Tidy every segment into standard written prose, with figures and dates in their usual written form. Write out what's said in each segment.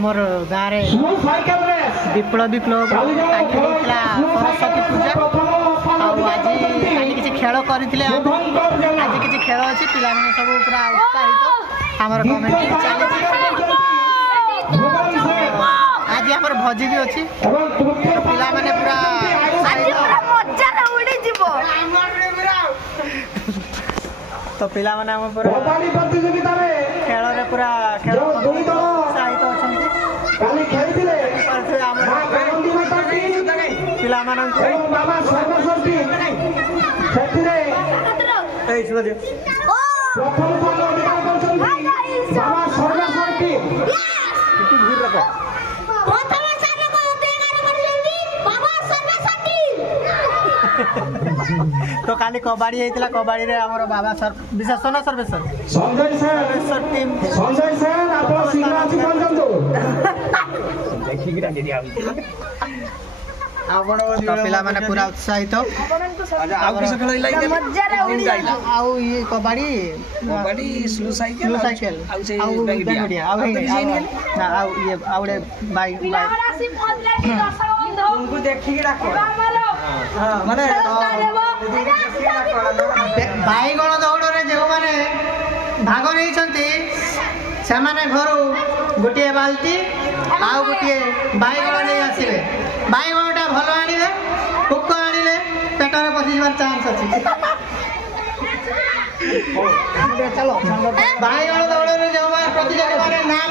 आमर गाँव विप्लवी क्लब सरस्वती पूजा आज कल किसी खेल करते आज किसी खेल अच्छी पिला सब पूरा उत्साहित आमर कमेटी चली आज आमर भोजी भी अच्छी पिला माने पूरा तो पिला माने हम पूरा खेल रे पूरा खेल उत्साहित अछंती पिला मानन बाबा सर्वशक्ति सेतिरे ए सुनो दियो प्रथम पद अधिकार करछन बाबा सर्वशक्ति किति भूर रखो प्रथम स्थान को अधिकार करछन बाबा सर्वशक्ति तो काली कबाड़ी हेतिला कबाड़ी रे हमर बाबा सर विशेषण सर्वेश्वर सर्वेश्वर टीम संजय सर आपण शीघ्र पहुंचंतु देखि गिरा दे दिया पिला माने पूरा उत्साहित ये कबाड़ी स्लो साइकिल बैगण दौड़ जो मैंने भाग नहीं से घर गोटे बाल्टी आउ गोटे बैगण नहीं आसवे बैगणटा भल आने पोक आने पेटर पशिजार चान्स अच्छी बैगण दौड़ जो प्रतियोगी नाम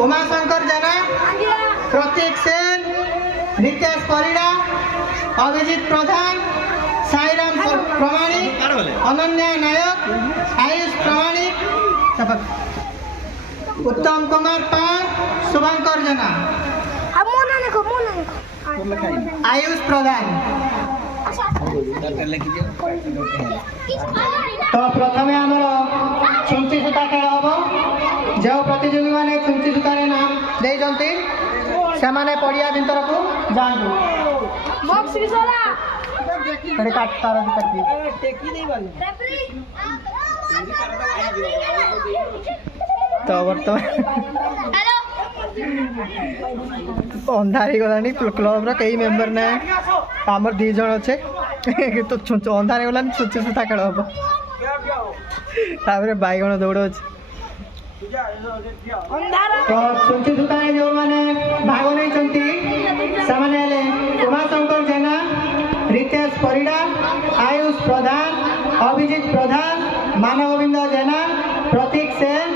उमाशंकर जेना प्रतीक सेन रितेश परिड़ा अभिजीत प्रधान साईराम प्रमाणिक अनन्या नायक आयुष प्रमाणिक उत्तम कुमार पाल शुभंकर जेना आयुष प्रधान तो प्रथम आमर छुंची सूता खेल हम जो प्रतियोगी मैंने छुंची सूतार नाम देते से पड़िया भितर को जातु तो बर्तमान अंधारी गलानी क्लब कई मेम्बर ना आमर दी जन अच्छे तो अंधारी गलानी छुंची सूता खेल हम बैगण दौड़ अच्छे तो छुंची सूता जो मैंने भाग नहीं उमाशंकर जेना रितेश परिड़ा आयुष प्रधान अभिजीत प्रधान मानवगोविंद जेना प्रतीक सेन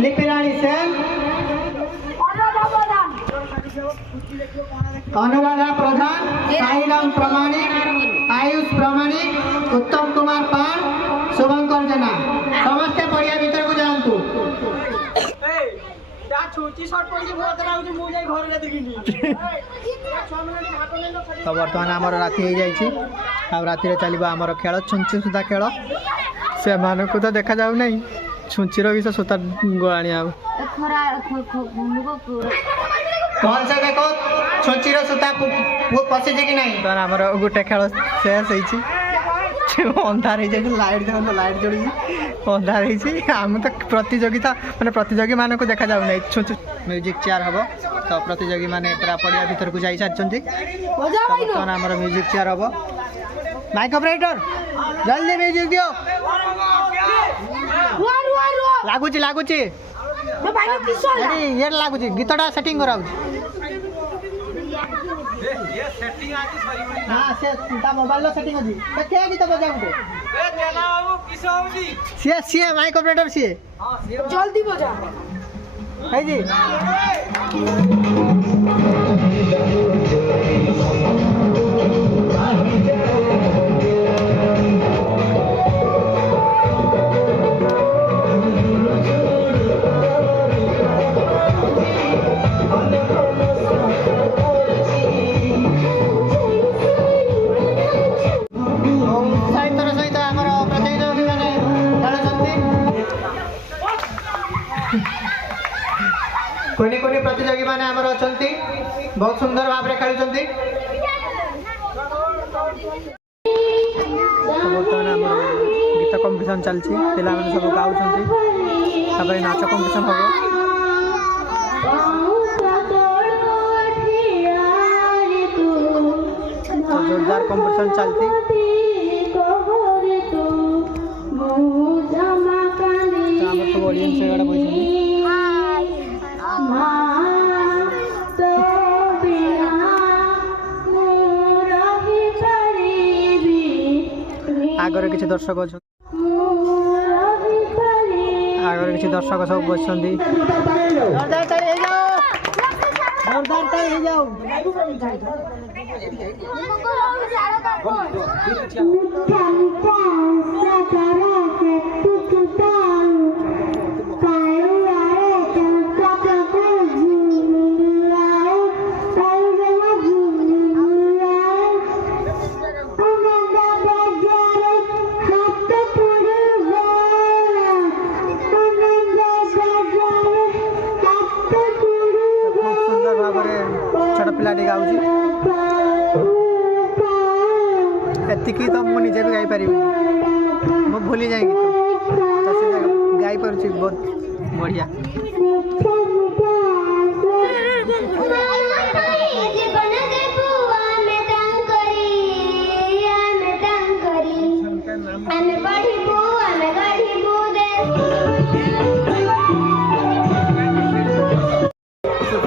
लिपिराणी सेन अनुराधा प्रधान साईराम प्रमाणिक आयुष प्रमाणिक उत्तम कुमार पाल शुभंकर जेना समस्ते पड़िया भीतर को जातु तो बर्तमान आमर राति हो जाए राति चलो आमर खेल छुंची सूता खेल से को तो देखा जाऊ नहीं छुंचीर भी से सूता गलाणी भल से देखो छुंचीर सूता पशि कि नहीं तो आमर गोटे खेल शेष हो अंधार हो जाए लाइट देखो लाइट जोड़ी अंधार होम तो प्रतियोगिता मैंने प्रतियोगी मान को देखा जाऊ नहीं छुंचू म्यूजिक चेयर हम तो प्रतियोगी मैंने पूरा पड़िया भीतर को जाई सारी आम म्यूजिक चेयर हम माइक ऑपरेटर जल्दी म्यूजिक दियो लगुच लगुच ये लगुच गीतटा सेटिंग करा मोबाइल सेटिंग अच्छी क्या गीत बजा सी माइक ऑपरेटर सी जल्दी बजा है जी कोनी कोनी प्रतियोगी माने हमर अछंती बहुत सुंदर भाव रे खेलुचंती बर्तमान हमर नाच कंपटीशन चलती पिला माने सब गाउछंती तापर नाच कंपटीशन हो जोरदार कंपटीशन चलती सब ऑडियंस एगड़ा बइछंती आगर किसी दर्शक आगर किसी दर्शक सब बसती छोट पिलाटी गाँव एतिकी तो मुझे निजे भी गाई पारि मु भूली जाएगी तो से गाई पार बहुत बढ़िया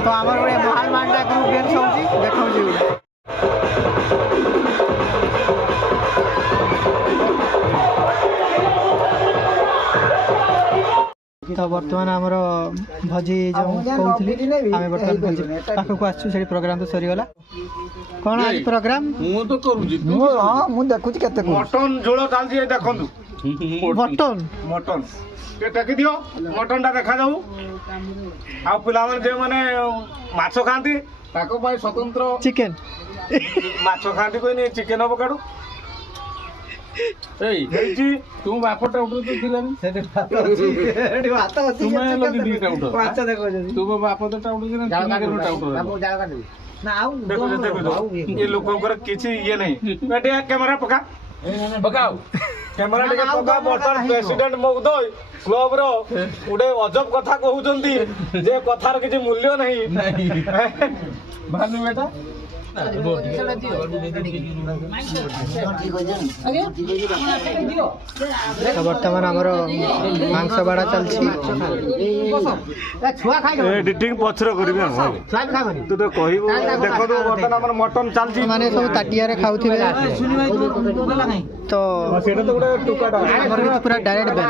तो आमर गोटे महाल मांडा ग्रुप डांस होची देखौ जी तो बर्तमान आमर भजी जो कहूली आम बर्तमान भजी पाखक आसु से प्रोग्राम तो सरीगला कौन आज प्रोग्राम मु तो करूची हां मु देखुची केते मटन झोल चालची देखंतु मटन मटन के टेकी दियो मटन टा देखा जाऊ आ पिला जे माने माछ खांती ताको पाई स्वतंत्र चिकन माछ खांती कोई नहीं चिकन अब काडू एई हेची तुम बापटा उठो तो थिलानी सेटे भात अछि तुम लगी दीटा उठो अच्छा देखो जदी तुम बापटा उठो ना जाल काटी उठो जाल काटी ना आउ देखो ये लोकंकर किछि ये नहीं बेटे कैमरा पका पकाओ कैमरा टिके पका बर्तन प्रेसिडेंट महोदय क्लब रो उडे अजब कथा कहउचंती जे कथार किछि मूल्य नहीं भानु बेटा बर्तमान आमर मांस बाड़ा चलछि एडिटिंग पछरो करबे तू तो कहबो देखो तो बर्तन हमर मटन चलछि माने सब ताटिया रे खाउथिबे तो सेटा तो गुडे टुकाटा हमर पूरा डायरेक्ट बेला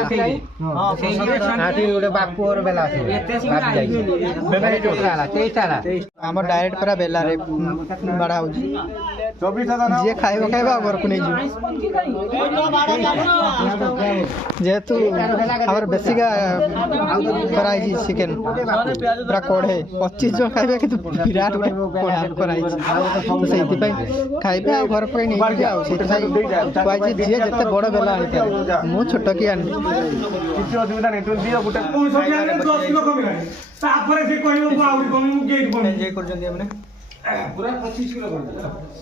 हां सेही गुडे बापुर बेला आसे बाप जाई बेला टोकराला 23 हमर डायरेक्ट पूरा बेला रे बड़ा हो 24,000 जे खाइबो खाइबा घर को नहीं जी जेतु हमर बेसिका कराई जी चिकन पूरा कोढ़े 25 जो खाइबे कि विराट कोढ़ा कराई तो सेति पे खाइबे आ घर पे नहीं जा सेति पाई जे जे जते बड़ बेला आइता मु छोट की आनी किछ असुविधा नहीं तू दियो गुटे 10 किलो कमी नाही तापर से कहबो आउरी कमी मु गेट बन जे कर जंदी हमने पूरा 25 किलो कर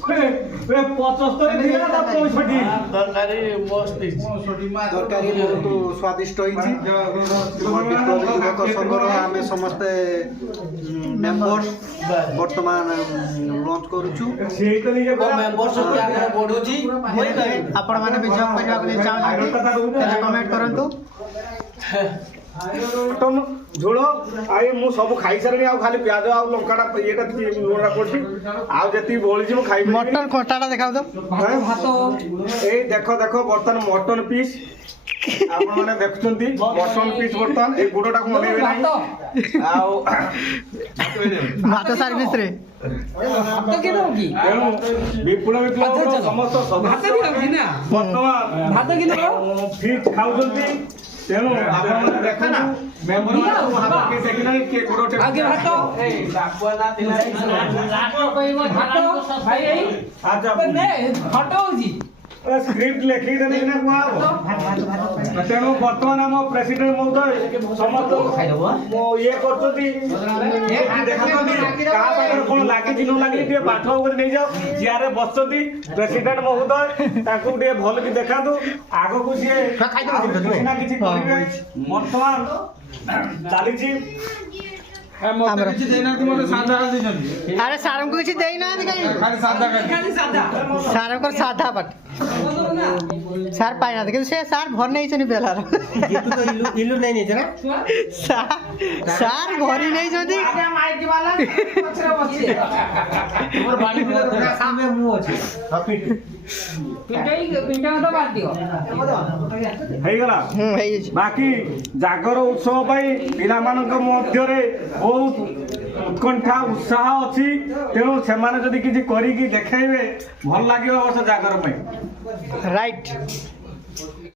दे वे 75 दिया ना 65 तरकारी मस्त तरकारी बहुत स्वादिष्ट होईची युवक संघर आमे समस्त मेंबर्स वर्तमान लॉन्च करूछु सेही तो निजे मेंबर्स के आगे बढ़ुची आपण माने भी जॉब करबा के चाहते कमेंट करंतु मटन झोल आए मु सब खाई सारणी आ खाली प्याज आ लंकाटा एटा लोड़ा पड़छि आ जति बोली जी मु खाई मटन कोटाटा देखाउ तो भात ए देखो देखो बर्तन मटन पीस आपण माने देखुचंती मटन पीस बर्तन ए गुडोटा को मनेबे नाही आ भात सर्विस रे भात के दो की विपुल समस्त सब भात दियो ना वर्तमान भात के दो फिट खाउचंती तेनु आपण देखा ना मेंबर भात के सेकिना के गुडोटे आगे भात ए डाकुआ ना दिला डाकुआ कहबो भात भाई अच्छा ने भात होजी ସ୍କ୍ରିପ୍ଟ ଲେଖିଦେଲେ ସିନା କୁହାହବ। ତେଣୁ ବର୍ତ୍ତମାନ ଆମ ପ୍ରେସିଡେଣ୍ଟ ମହୋଦୟ ସମସ୍ତଙ୍କୁ ଇଏ କରୁଛନ୍ତି, ଦେଖୁଛନ୍ତି କାହା ପାଖରେ କଣ ଲାଗିଛି ନ ଲାଗିଛି ଟିକେ ପାଠ ଉପରେ ନେଇଯାଅ। ଚିଆରରେ ବସିଛନ୍ତି ପ୍ରେସିଡେଣ୍ଟ ମହୋଦୟ, ତାଙ୍କୁ ଟିକେ ଭଲ କି ଦେଖାନ୍ତୁ, ଆଗକୁ ସିଏ କିଛି ନା କିଛି କରିବେ। ବର୍ତ୍ତମାନ ଚାଲିଛି ଆମର କିଛି ଦେଇନାହାନ୍ତି, ମୋତେ ସାଧା ଦେଇଛନ୍ତି। ଆରେ ସାରଙ୍କୁ କିଛି ଦେଇନାହାନ୍ତି କାହିଁ? ଖାଲି ସାଧା ସାରଙ୍କର ସାଧା ପାଟି ସାର୍ ପାଇନାହାନ୍ତି, କିନ୍ତୁ ସେ ସାର୍ ଭଲ ନେଇଛନ୍ତି ବେଲାର। ସାର୍ ଭରି ନେଇଛନ୍ତି। ହେଇଗଲା। ହେଇଯାଇଛି। ବାକି ଜାଗର ଉତ୍ସବ ପାଇଁ ପିଲାମାନଙ୍କ ମଧ୍ୟରେ ବହୁତ ଉତ୍କଣ୍ଠା ଉତ୍ସାହ ଅଛି, ତେଣୁ ସେମାନେ ଯଦି କିଛି କରିକି ଦେଖେଇବେ ଭଲ ଲାଗିବ ବର୍ଷ ଜାଗର ପାଇଁ। ରାଇଟ୍।